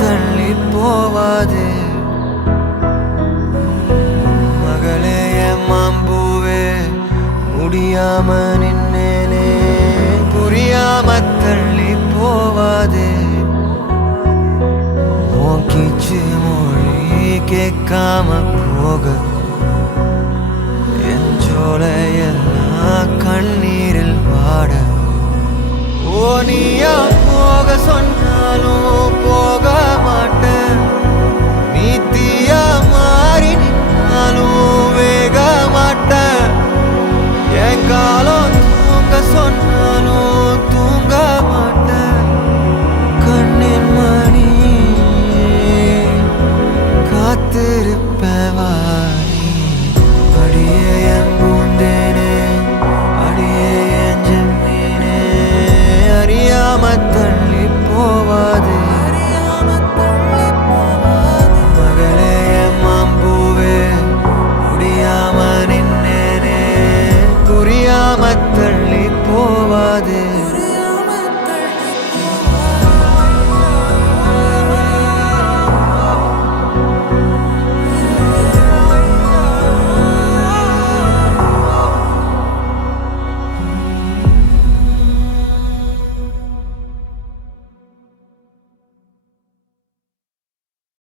தள்ளி போவாது மகளே மாம்பூவே முடியாம நின்னேனே புரியாம தள்ளி போவாது கீச்சு மொழி கேட்காம போக என் ஜோலையெல்லாம் கண்ணீரில் வாட ஓ நீயா போக சொன்னாலும்